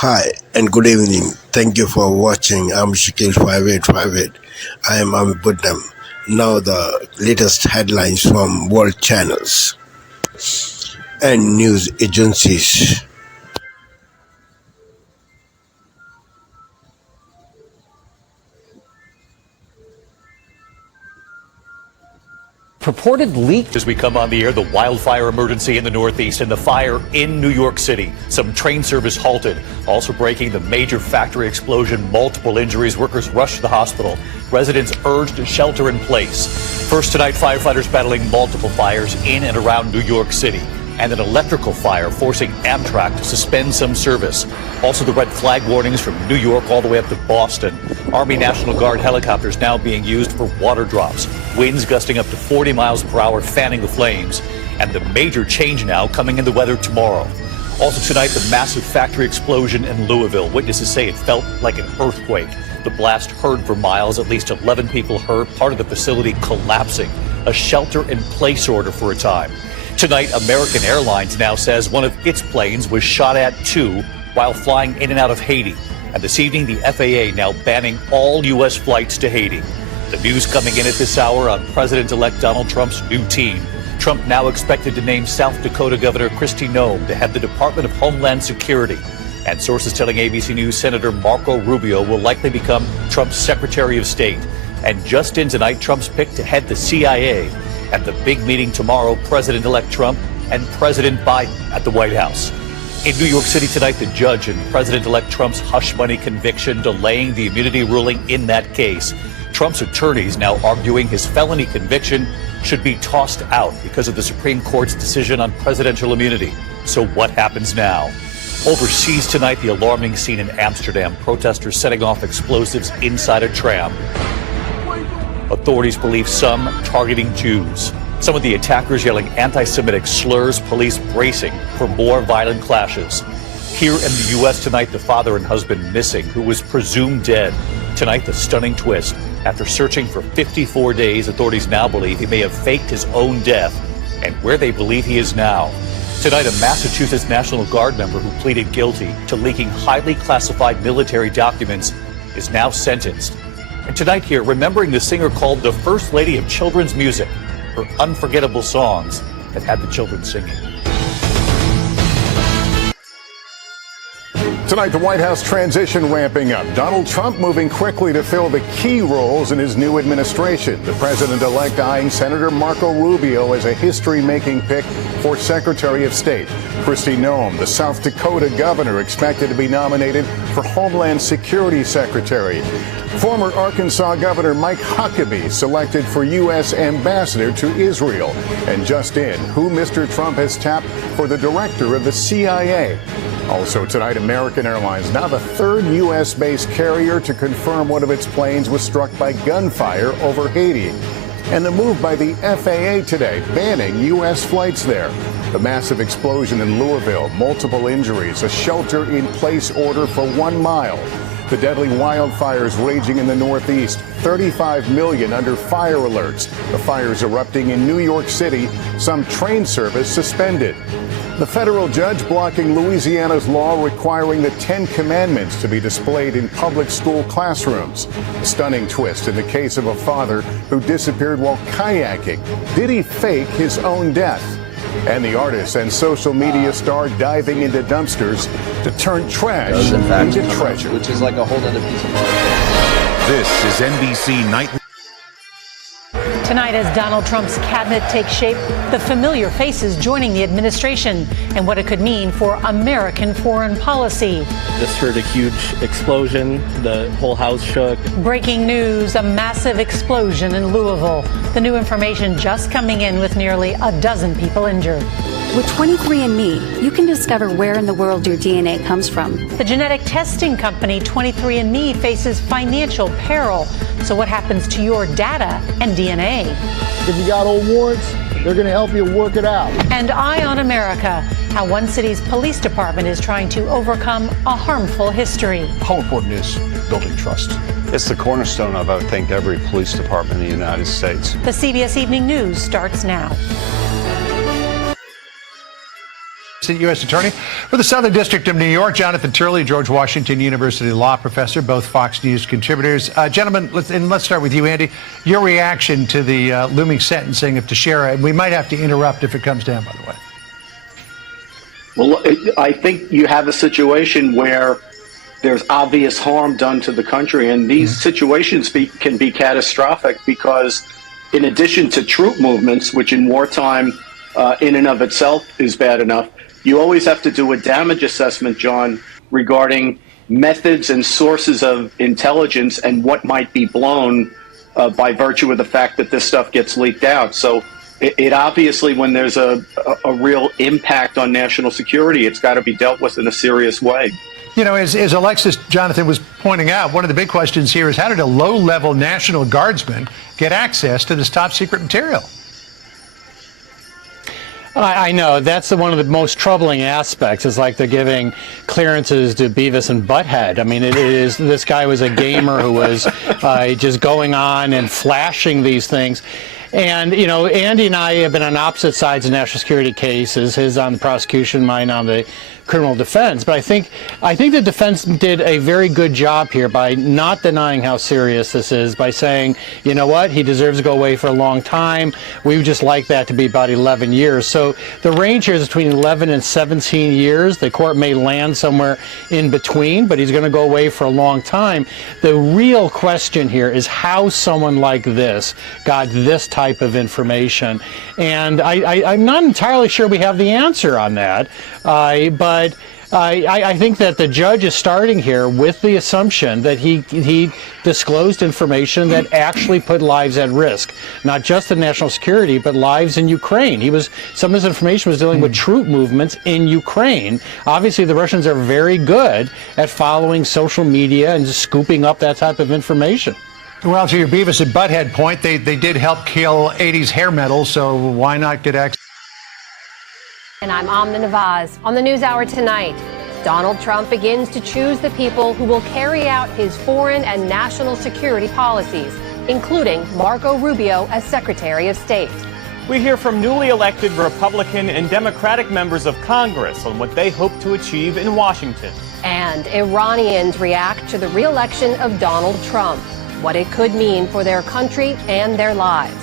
Hi and good evening. Thank you for watching. I'm Shakil 5858. I am Ami Buddham. Now the latest headlines from world channels and news agencies. Purported leak. As we come on the air, the wildfire emergency in the Northeast and the fire in New York City. Some train service halted. Also breaking, the major factory explosion, multiple injuries. Workers rushed to the hospital. Residents urged to shelter in place. First tonight, firefighters battling multiple fires in and around New York City. And an electrical fire forcing Amtrak to suspend some service. Also the red flag warnings from New York all the way up to Boston. Army National Guard helicopters now being used for water drops. Winds gusting up to 40 miles per hour, fanning the flames. And the major change now coming in the weather tomorrow. Also tonight, the massive factory explosion in Louisville. Witnesses say it felt like an earthquake. The blast heard for miles, at least 11 people hurt, part of the facility collapsing. A shelter-in-place order for a time. Tonight, American Airlines now says one of its planes was shot at, too, while flying in and out of Haiti. And this evening, the FAA now banning all U.S. flights to Haiti. The news coming in at this hour on President-elect Donald Trump's new team. Trump now expected to name South Dakota Governor Kristi Noem to head the Department of Homeland Security. And sources telling ABC News Senator Marco Rubio will likely become Trump's Secretary of State. And just in tonight, Trump's pick to head the CIA. At the big meeting tomorrow, President-elect Trump and President Biden at the White House. In New York City tonight, the judge in President-elect Trump's hush money conviction delaying the immunity ruling in that case. Trump's attorneys now arguing his felony conviction should be tossed out because of the Supreme Court's decision on presidential immunity. So what happens now? Overseas tonight, the alarming scene in Amsterdam, protesters setting off explosives inside a tram. Authorities believe some targeting Jews. Some of the attackers yelling anti-Semitic slurs, police bracing for more violent clashes. Here in the U.S. tonight, the father and husband missing, who was presumed dead. Tonight, the stunning twist. After searching for 54 days, authorities now believe he may have faked his own death, and where they believe he is now. Tonight, a Massachusetts National Guard member who pleaded guilty to leaking highly classified military documents is now sentenced. And tonight here, remembering the singer called the First Lady of Children's Music, her unforgettable songs that had the children singing. Tonight, the White House transition ramping up. Donald Trump moving quickly to fill the key roles in his new administration. The president-elect eyeing Senator Marco Rubio as a history-making pick for Secretary of State. Kristi Noem, the South Dakota governor, expected to be nominated for Homeland Security Secretary. Former Arkansas Governor Mike Huckabee selected for U.S. Ambassador to Israel. And just in, who Mr. Trump has tapped for the director of the CIA. Also tonight, American Airlines, now the third U.S.-based carrier to confirm one of its planes was struck by gunfire over Haiti. And the move by the FAA today, banning U.S. flights there. The massive explosion in Louisville, multiple injuries, a shelter-in-place order for 1 mile. The deadly wildfires raging in the Northeast, 35 million under fire alerts. The fires erupting in New York City, some train service suspended. The federal judge blocking Louisiana's law requiring the 10 Commandments to be displayed in public school classrooms. A stunning twist in the case of a father who disappeared while kayaking. Did he fake his own death? And the artist and social media star diving into dumpsters to turn trash into treasure. Which is like a whole other piece of art. This is NBC Night. Tonight, as Donald Trump's cabinet takes shape, the familiar faces joining the administration and what it could mean for American foreign policy. Just heard a huge explosion. The whole house shook. Breaking news, a massive explosion in Louisville. The new information just coming in with nearly a dozen people injured. With 23andMe, you can discover where in the world your DNA comes from. The genetic testing company 23andMe faces financial peril. So what happens to your data and DNA? If you got old warrants, they're going to help you work it out. And Eye on America, how one city's police department is trying to overcome a harmful history. How important is building trust? It's the cornerstone of, I think, every police department in the United States. The CBS Evening News starts now. U.S. Attorney for the Southern District of New York, Jonathan Turley, George Washington University law professor, both Fox News contributors. Gentlemen, let's start with you, Andy. Your reaction to the looming sentencing of Teixeira, and we might have to interrupt if it comes down, by the way. Well, I think you have a situation where there's obvious harm done to the country, and these situations can be catastrophic because in addition to troop movements, which in wartime in and of itself is bad enough, you always have to do a damage assessment, John, regarding methods and sources of intelligence and what might be blown by virtue of the fact that this stuff gets leaked out. So it obviously, when there's a real impact on national security, it's got to be dealt with in a serious way. You know, as Alexis, Jonathan, was pointing out, one of the big questions here is how did a low-level National Guardsman get access to this top-secret material? I know that's one of the most troubling aspects. Is like they're giving clearances to Beavis and Butthead. I mean, it is. This guy was a gamer who was just going on and flashing these things. And, you know, Andy and I have been on opposite sides of national security cases, his on the prosecution, mine on the criminal defense. But I think the defense did a very good job here by not denying how serious this is, by saying, you know what, he deserves to go away for a long time. We would just like that to be about 11 years. So the range here is between 11 and 17 years. The court may land somewhere in between, but he's going to go away for a long time. The real question here is how someone like this got this type of information. And I'm not entirely sure we have the answer on that, but I think that the judge is starting here with the assumption that he disclosed information that actually put lives at risk, not just in national security, but lives in Ukraine. Some of his information was dealing with troop movements in Ukraine. Obviously, the Russians are very good at following social media and just scooping up that type of information. Well, to your Beavis and Butthead point, they did help kill 80s hair metal, so why not get access? And I'm Amna Nawaz. On the NewsHour tonight, Donald Trump begins to choose the people who will carry out his foreign and national security policies, including Marco Rubio as Secretary of State. We hear from newly elected Republican and Democratic members of Congress on what they hope to achieve in Washington. And Iranians react to the re-election of Donald Trump, what it could mean for their country and their lives.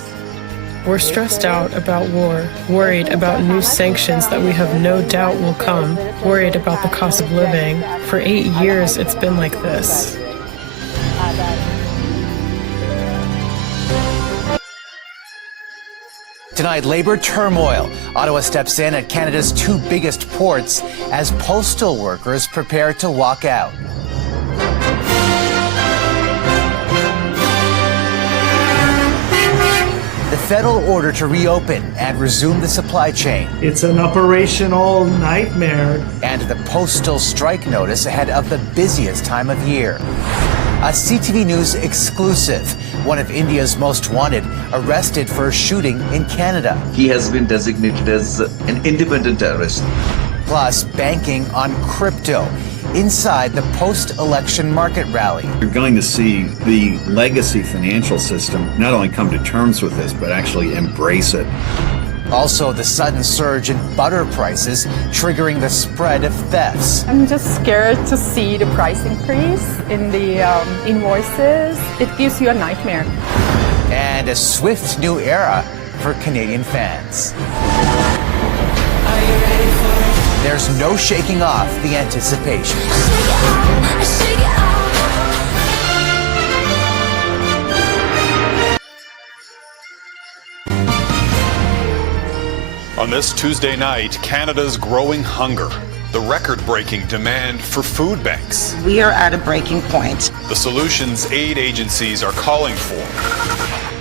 We're stressed out about war, worried about new sanctions that we have no doubt will come, worried about the cost of living. For 8 years, it's been like this. Tonight, labor turmoil. Ottawa steps in at Canada's two biggest ports as postal workers prepare to walk out. The federal order to reopen and resume the supply chain. It's an operational nightmare. And the postal strike notice ahead of the busiest time of year. A CTV News exclusive. One of India's most wanted, arrested for a shooting in Canada. He has been designated as an independent terrorist. Plus, banking on crypto inside the post-election market rally. You're going to see the legacy financial system not only come to terms with this, but actually embrace it. Also, the sudden surge in butter prices triggering the spread of thefts. I'm just scared to see the price increase in the invoices. It gives you a nightmare. And a swift new era for Canadian fans. There's no shaking off the anticipation. On this Tuesday night, Canada's growing hunger, the record-breaking demand for food banks. We are at a breaking point. The solutions aid agencies are calling for.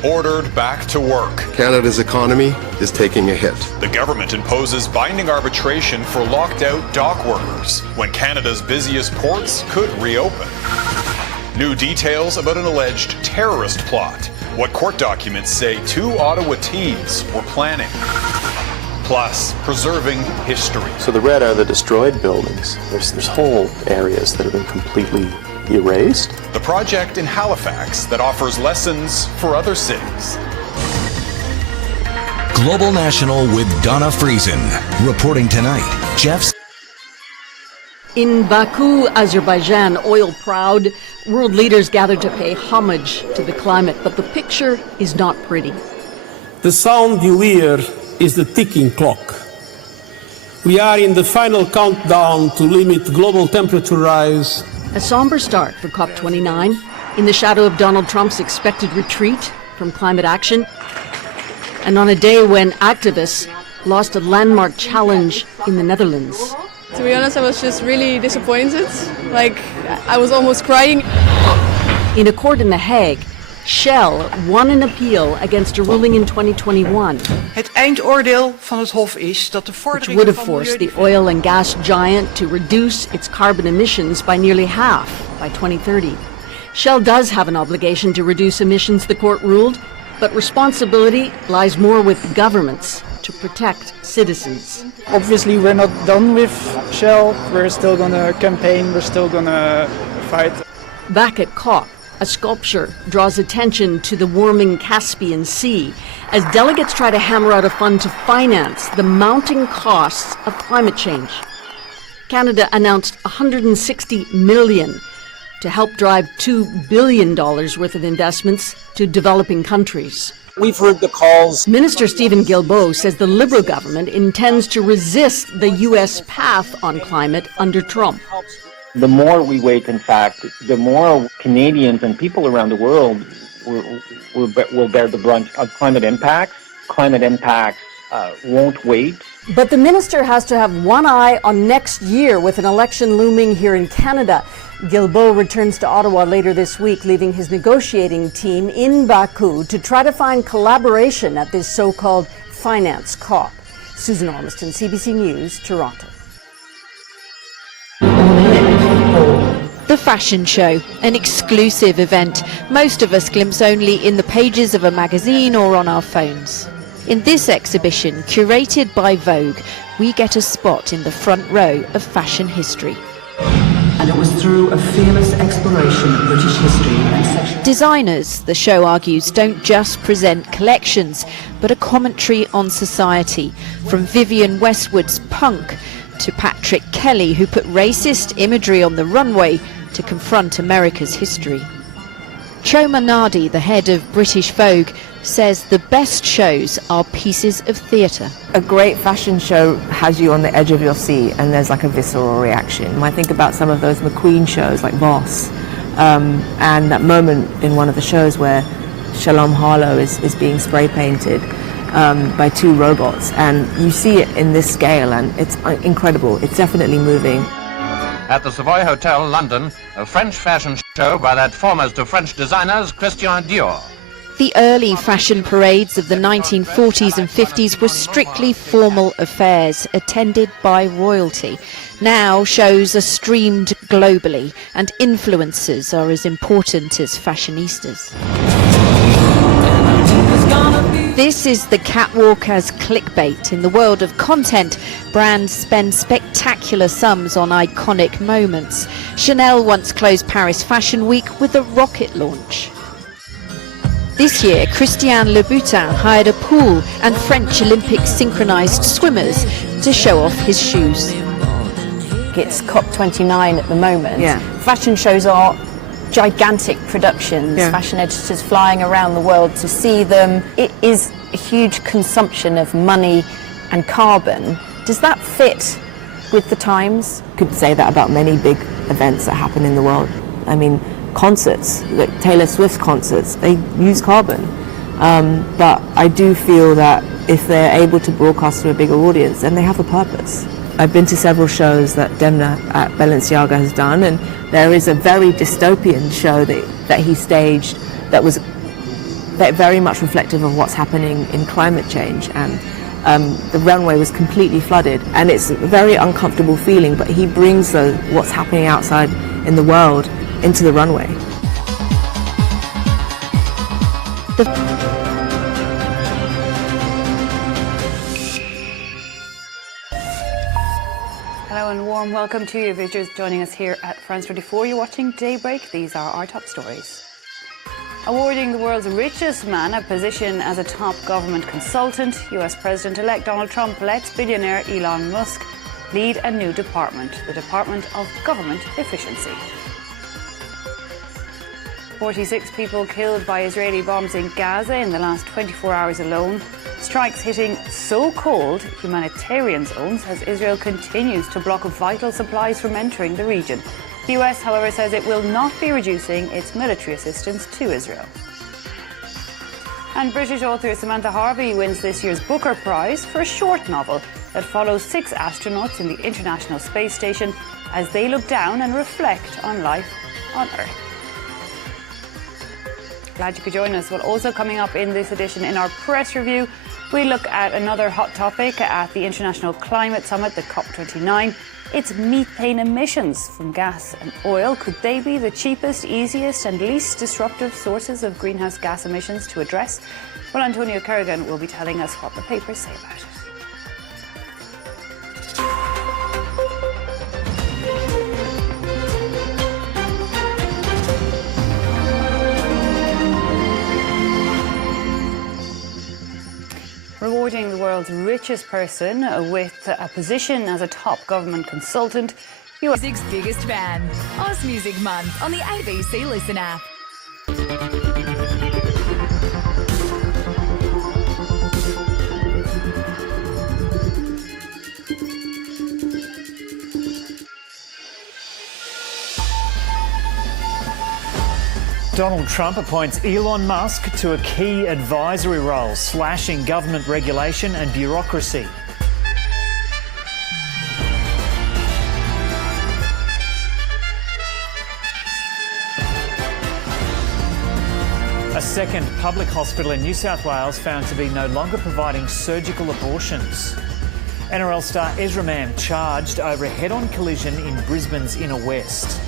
Ordered back to work. Canada's economy is taking a hit. The government imposes binding arbitration for locked-out dock workers when Canada's busiest ports could reopen. New details about an alleged terrorist plot. What court documents say two Ottawa teens were planning. Plus, preserving history. So the red are the destroyed buildings. There's whole areas that have been completely erased. The project in Halifax that offers lessons for other cities. Global National with Donna Friesen. Reporting tonight, Jeff's. In Baku, Azerbaijan, oil-proud, world leaders gathered to pay homage to the climate, but the picture is not pretty. The sound you hear is the ticking clock. We are in the final countdown to limit global temperature rise. A somber start for COP29, in the shadow of Donald Trump's expected retreat from climate action, and on a day when activists lost a landmark challenge in the Netherlands. To be honest, I was just really disappointed. Like, I was almost crying. In a court in The Hague, Shell won an appeal against a ruling in 2021. Het eindoordeel van het Hof is dat de Which vorderingen would have van forced the oil and gas giant to reduce its carbon emissions by nearly half by 2030. Shell does have an obligation to reduce emissions, the court ruled, but responsibility lies more with governments to protect citizens. Obviously, we're not done with Shell. We're still going to campaign. We're still going to fight. Back at COP, a sculpture draws attention to the warming Caspian Sea as delegates try to hammer out a fund to finance the mounting costs of climate change. Canada announced $160 million to help drive $2 billion worth of investments to developing countries. We've heard the calls. Minister Stephen Guilbeault says the Liberal government intends to resist the U.S. path on climate under Trump. The more we wait, in fact, the more Canadians and people around the world will bear the brunt of climate impacts. Climate impacts won't wait. But the minister has to have one eye on next year with an election looming here in Canada. Guilbeault returns to Ottawa later this week, leaving his negotiating team in Baku to try to find collaboration at this so-called finance COP. Susan Ormiston, CBC News, Toronto. The fashion show, an exclusive event most of us glimpse only in the pages of a magazine or on our phones. In this exhibition, curated by Vogue, we get a spot in the front row of fashion history. And it was through a fearless exploration of British history and sexual... Designers, the show argues, don't just present collections, but a commentary on society, from Vivienne Westwood's Punk to Patrick Kelly, who put racist imagery on the runway to confront America's history. Choma Nadi, the head of British Vogue, says the best shows are pieces of theatre. A great fashion show has you on the edge of your seat and there's like a visceral reaction. When I think about some of those McQueen shows like Voss, and that moment in one of the shows where Shalom Harlow is being spray painted by two robots, and you see it in this scale and it's incredible. It's definitely moving. At the Savoy Hotel, London, a French fashion show by that foremost of French designers, Christian Dior. The early fashion parades of the 1940s and 50s were strictly formal affairs attended by royalty. Now shows are streamed globally and influencers are as important as fashionistas. This is the catwalk as clickbait. In the world of content, brands spend spectacular sums on iconic moments. Chanel once closed Paris Fashion Week with a rocket launch. This year, Christian Louboutin hired a pool and French Olympic synchronized swimmers to show off his shoes. It's COP29 at the moment. Fashion shows are gigantic productions, fashion editors flying around the world to see them. It is a huge consumption of money and carbon. Does that fit with the times? Could say that about many big events that happen in the world. I mean, concerts, like Taylor Swift's concerts, they use carbon. But I do feel that if they're able to broadcast to a bigger audience, then they have a purpose. I've been to several shows that Demna at Balenciaga has done, and there is a very dystopian show that he staged that was very much reflective of what's happening in climate change. And the runway was completely flooded, and it's a very uncomfortable feeling, but he brings what's happening outside in the world into the runway. Hello and warm welcome to you visitors joining us here at France 24. You're watching Daybreak. These are our top stories. Awarding the world's richest man a position as a top government consultant, US President-elect Donald Trump lets billionaire Elon Musk lead a new department, the Department of Government Efficiency. 46 people killed by Israeli bombs in Gaza in the last 24 hours alone. Strikes hitting so cold humanitarian zones as Israel continues to block vital supplies from entering the region. The US, however, says it will not be reducing its military assistance to Israel. And British author Samantha Harvey wins this year's Booker Prize for a short novel that follows 6 astronauts in the International Space Station as they look down and reflect on life on Earth. Glad you could join us. Well, also coming up in this edition in our press review, we look at another hot topic at the International Climate Summit, the COP29. It's methane emissions from gas and oil. Could they be the cheapest, easiest and least disruptive sources of greenhouse gas emissions to address? Well, Antonio Kerrigan will be telling us what the papers say about it. Rewarding the world's richest person with a position as a top government consultant. Music's biggest band. Oz Music Month on the ABC Listen app. Donald Trump appoints Elon Musk to a key advisory role, slashing government regulation and bureaucracy. A second public hospital in New South Wales found to be no longer providing surgical abortions. NRL star Ezra Mam charged over a head-on collision in Brisbane's inner west.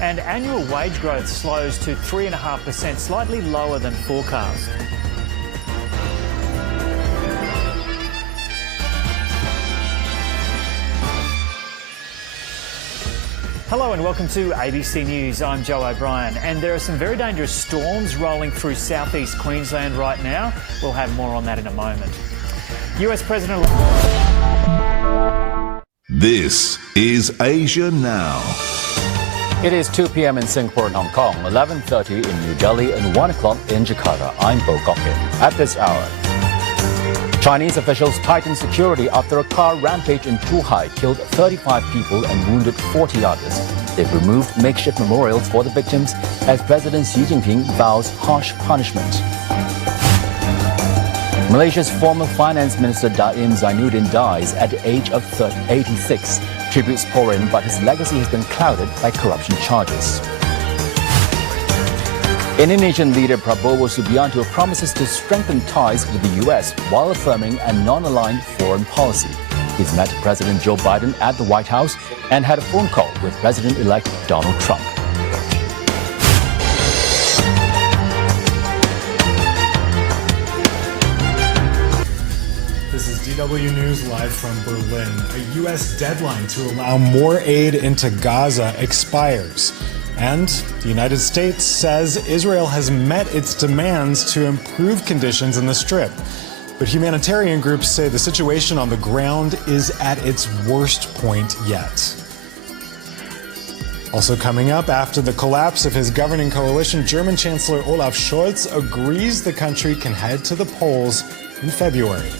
And annual wage growth slows to 3.5%, slightly lower than forecast. Hello and welcome to ABC News. I'm Joe O'Brien, and there are some very dangerous storms rolling through southeast Queensland right now. We'll have more on that in a moment. US President... This is Asia Now. It is 2 p.m. in Singapore and Hong Kong, 11:30 in New Delhi and 1 o'clock in Jakarta. I'm Bo Gokkin. At this hour, Chinese officials tighten security after a car rampage in Zhuhai killed 35 people and wounded 40 others. They've removed makeshift memorials for the victims as President Xi Jinping vows harsh punishment. Malaysia's former finance minister Daim Zainuddin dies at the age of 86. Tributes pour in, but his legacy has been clouded by corruption charges. Indonesian leader Prabowo Subianto promises to strengthen ties with the US while affirming a non-aligned foreign policy. He's met President Joe Biden at the White House and had a phone call with President-elect Donald Trump. DW News live from Berlin. A U.S. deadline to allow more aid into Gaza expires. And the United States says Israel has met its demands to improve conditions in the Strip. But humanitarian groups say the situation on the ground is at its worst point yet. Also coming up, after the collapse of his governing coalition, German Chancellor Olaf Scholz agrees the country can head to the polls in February.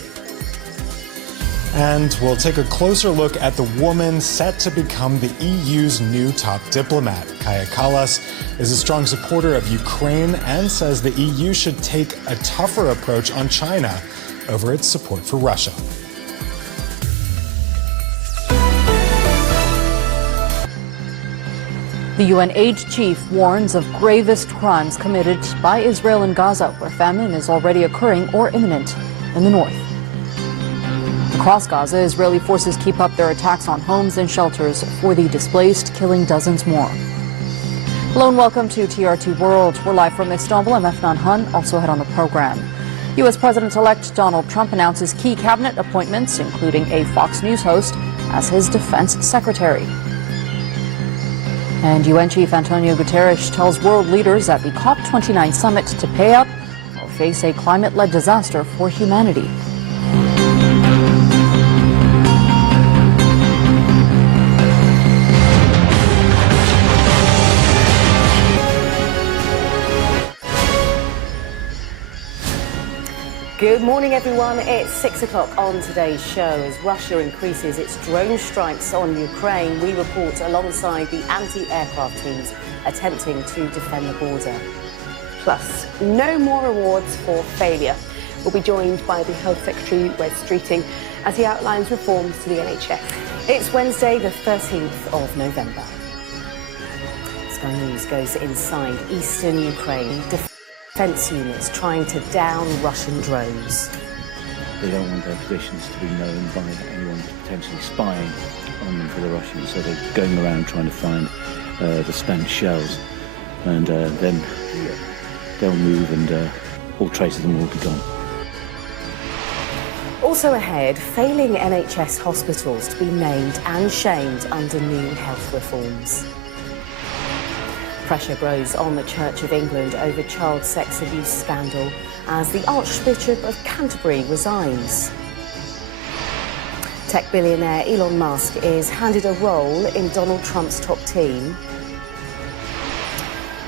And we'll take a closer look at the woman set to become the EU's new top diplomat. Kaja Kallas is a strong supporter of Ukraine and says the EU should take a tougher approach on China over its support for Russia. The UN AIDS chief warns of gravest crimes committed by Israel in Gaza, where famine is already occurring or imminent in the north. Across Gaza, Israeli forces keep up their attacks on homes and shelters for the displaced, killing dozens more. Hello and welcome to TRT World. We're live from Istanbul. I'm Efnan Han, also ahead on the program. U.S. President-elect Donald Trump announces key cabinet appointments, including a Fox News host as his defense secretary. And UN Chief Antonio Guterres tells world leaders at the COP29 summit to pay up or face a climate-led disaster for humanity. Good morning, everyone. It's 6 o'clock on today's show. As Russia increases its drone strikes on Ukraine, we report alongside the anti-aircraft teams attempting to defend the border. Plus, no more awards for failure. We'll be joined by the Health Secretary, Wes Streeting, as he outlines reforms to the NHS. It's Wednesday, the 13th of November. Sky News goes inside eastern Ukraine. Defense units trying to down Russian drones. They don't want their positions to be known by anyone potentially spying on them for the Russians, so they're going around trying to find the spent shells, and then they'll move and all trace of them will be gone. Also ahead, failing NHS hospitals to be named and shamed under new health reforms. Pressure grows on the Church of England over child sex abuse scandal as the Archbishop of Canterbury resigns. Tech billionaire Elon Musk is handed a role in Donald Trump's top team.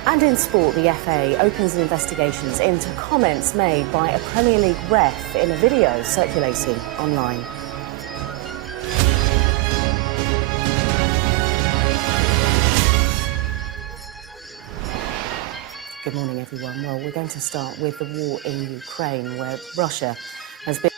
And in sport, the FA opens investigations into comments made by a Premier League ref in a video circulating online. Good morning, everyone. Well, we're going to start with the war in Ukraine, where Russia has been...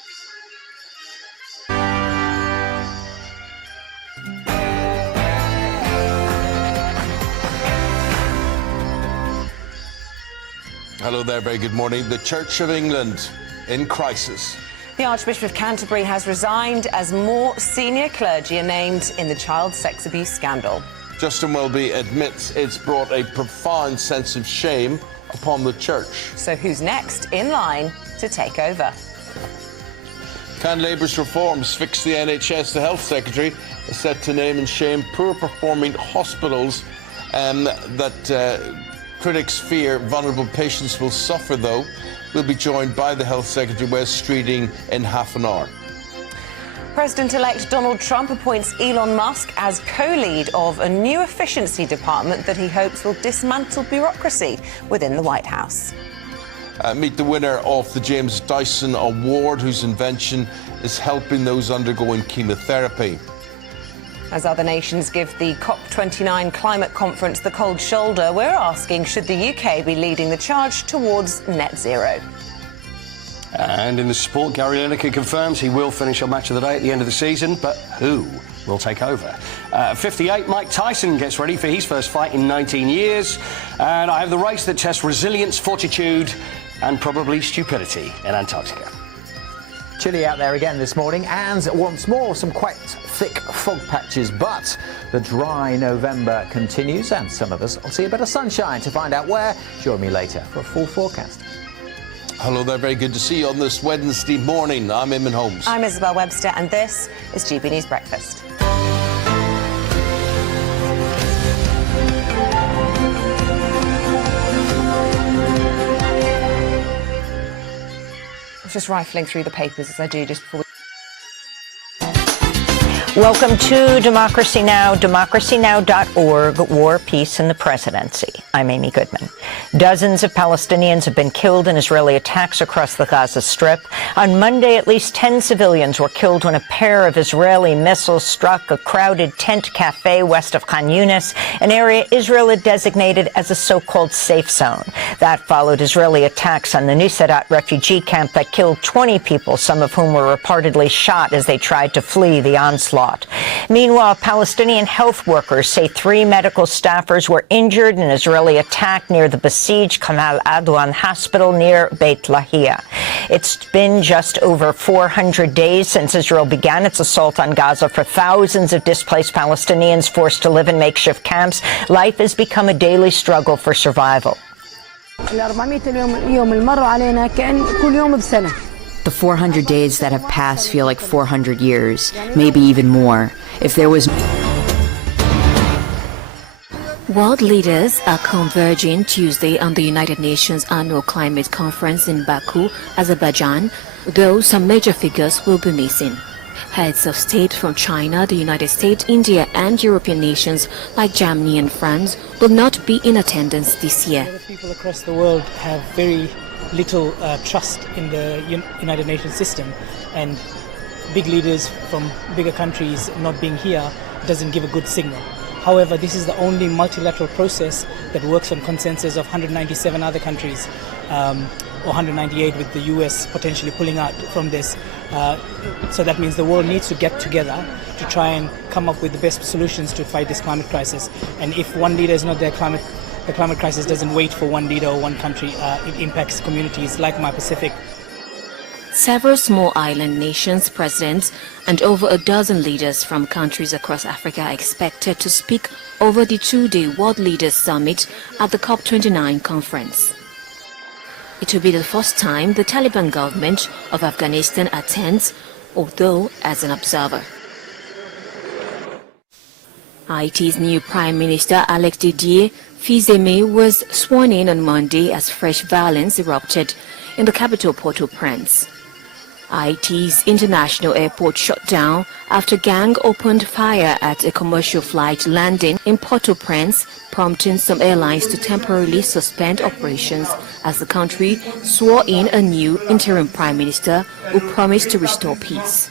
Hello there, very good morning. The Church of England in crisis. The Archbishop of Canterbury has resigned as more senior clergy are named in the child sex abuse scandal. Justin Welby admits it's brought a profound sense of shame upon the Church. So who's next in line to take over? Can Labour's reforms fix the NHS? The Health Secretary is set to name and shame poor-performing hospitals that critics fear vulnerable patients will suffer, though. We'll be joined by the Health Secretary, Wes Streeting, in half an hour. President-elect Donald Trump appoints Elon Musk as co-lead of a new efficiency department that he hopes will dismantle bureaucracy within the White House. Meet the winner of the James Dyson Award, whose invention is helping those undergoing chemotherapy. As other nations give the COP29 climate conference the cold shoulder, we're asking, should the UK be leading the charge towards net zero? And in the sport, Gary Lineker confirms he will finish on Match of the Day at the end of the season, but who will take over? 58, Mike Tyson gets ready for his first fight in 19 years. And I have the race that tests resilience, fortitude, and probably stupidity in Antarctica. Chilly out there again this morning, and once more some quite thick fog patches, but the dry November continues, and some of us will see a bit of sunshine. To find out where, join me later for a full forecast. Hello there, very good to see you on this Wednesday morning. I'm Eamon Holmes. I'm Isabel Webster, and this is GB News Breakfast. I was just rifling through the papers as I do just before we... Welcome to Democracy Now!, democracynow.org, War, Peace, and the Presidency. I'm Amy Goodman. Dozens of Palestinians have been killed in Israeli attacks across the Gaza Strip. On Monday, at least 10 civilians were killed when a pair of Israeli missiles struck a crowded tent cafe west of Khan Yunis, an area Israel had designated as a so-called safe zone. That followed Israeli attacks on the Nuseirat refugee camp that killed 20 people, some of whom were reportedly shot as they tried to flee the onslaught. Meanwhile, Palestinian health workers say 3 medical staffers were injured in an Israeli attack near the besieged Kamal Adwan hospital near Beit Lahia. It's been just over 400 days since Israel began its assault on Gaza. For thousands of displaced Palestinians forced to live in makeshift camps, life has become a daily struggle for survival. The 400 days that have passed feel like 400 years, maybe even more. If there was... World leaders are converging Tuesday on the United Nations Annual Climate Conference in Baku, Azerbaijan, though some major figures will be missing. Heads of state from China, the United States, India and European nations like Germany and France will not be in attendance this year. People across the world have very little trust in the United Nations system, and big leaders from bigger countries not being here doesn't give a good signal. However, this is the only multilateral process that works on consensus of 197 other countries, or 198 with the US potentially pulling out from this. So that means the world needs to get together to try and come up with the best solutions to fight this climate crisis. And if one leader is not there, the climate crisis doesn't wait for one leader or one country. It impacts communities like my Pacific. Several small island nations, presidents, and over a dozen leaders from countries across Africa are expected to speak over the two-day World Leaders Summit at the COP29 conference. It will be the first time the Taliban government of Afghanistan attends, although as an observer. Haiti's new Prime Minister Alex Didier Fils-Aimé was sworn in on Monday as fresh violence erupted in the capital Port-au-Prince. Haiti's international airport shut down after gang opened fire at a commercial flight landing in Port-au-Prince, prompting some airlines to temporarily suspend operations as the country swore in a new interim prime minister who promised to restore peace.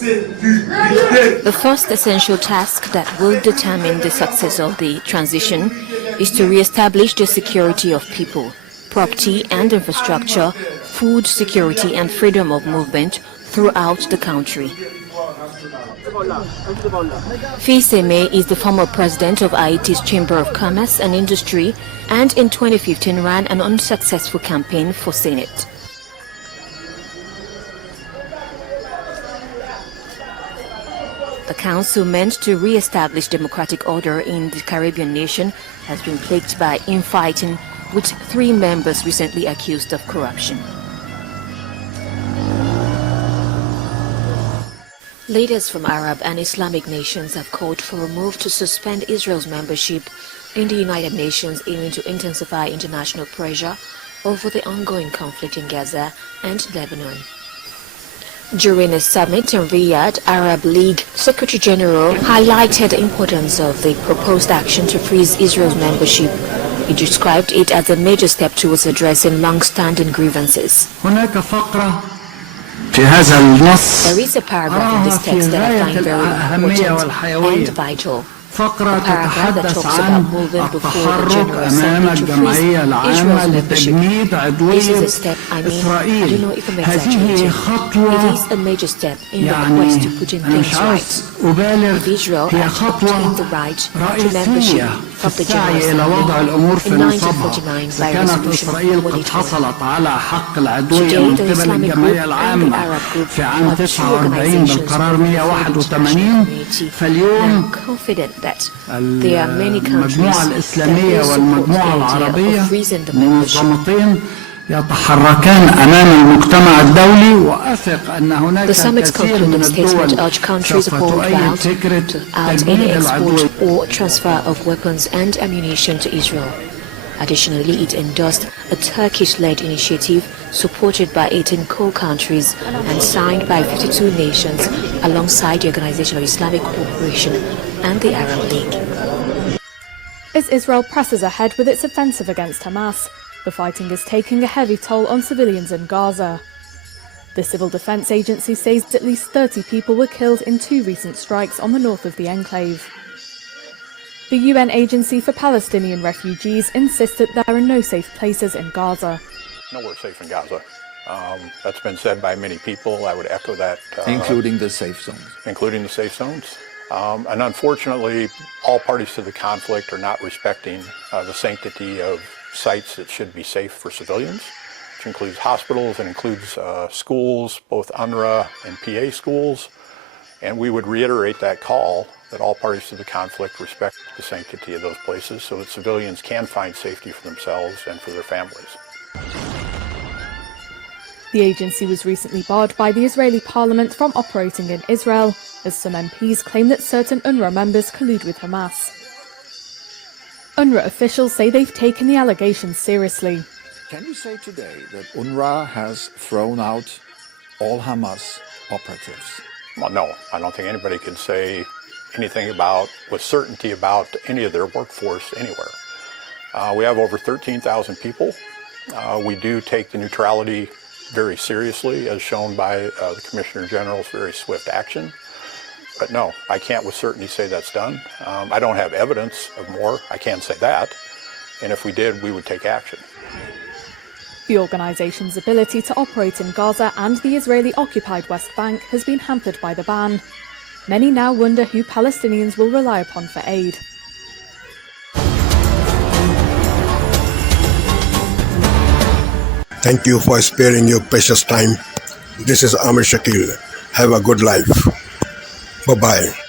The first essential task that will determine the success of the transition is to re-establish the security of people, property and infrastructure, food security and freedom of movement throughout the country. Fils-Aimé is the former president of Haiti's Chamber of Commerce and Industry and in 2015 ran an unsuccessful campaign for Senate. The council meant to re-establish democratic order in the Caribbean nation has been plagued by infighting, with 3 members recently accused of corruption. Leaders from Arab and Islamic nations have called for a move to suspend Israel's membership in the United Nations, aiming to intensify international pressure over the ongoing conflict in Gaza and Lebanon. During a summit in Riyadh, Arab League Secretary General highlighted the importance of the proposed action to freeze Israel's membership. He described it as a major step towards addressing long-standing grievances. There is a paragraph in this text that I find very important and vital. A paragraph that talks about moving before the General Assembly to freeze Israel's membership. This is a step, I don't know if I'm exaggerating. It is a major step in the quest to put in things right. If Israel had obtained the right to membership from the General Assembly in 1949 by resolution of 184. Today, the Islamic group and the Arab group are the two organizations I'm confident that there are many countries that will support the idea of freezing the membership. The summit's concluding statement urged countries worldwide to halt any export or transfer of weapons and ammunition to Israel. Additionally, it endorsed a Turkish-led initiative supported by 18 co-countries and signed by 52 nations alongside the Organization of Islamic Cooperation and the Arab League. As Israel presses ahead with its offensive against Hamas, the fighting is taking a heavy toll on civilians in Gaza. The Civil Defense Agency says at least 30 people were killed in 2 recent strikes on the north of the enclave. The UN Agency for Palestinian Refugees insists that there are no safe places in Gaza. Nowhere safe in Gaza. That's been said by many people. I would echo that. Including the safe zones. Including the safe zones. And unfortunately, all parties to the conflict are not respecting the sanctity of sites that should be safe for civilians, which includes hospitals and includes schools, both UNRWA and PA schools. And we would reiterate that call that all parties to the conflict respect the sanctity of those places so that civilians can find safety for themselves and for their families. The agency was recently barred by the Israeli parliament from operating in Israel, as some MPs claim that certain UNRWA members collude with Hamas. UNRWA officials say they've taken the allegations seriously. Can you say today that UNRWA has thrown out all Hamas operatives? Well, no, I don't think anybody can say anything with certainty about any of their workforce anywhere. We have over 13,000 people. We do take the neutrality very seriously, as shown by the Commissioner General's very swift action. But no, I can't with certainty say that's done. I don't have evidence of more, I can say that. And if we did, we would take action. The organisation's ability to operate in Gaza and the Israeli-occupied West Bank has been hampered by the ban. Many now wonder who Palestinians will rely upon for aid. Thank you for sparing your precious time. This is Amir Shakil. Have a good life. Bye-bye.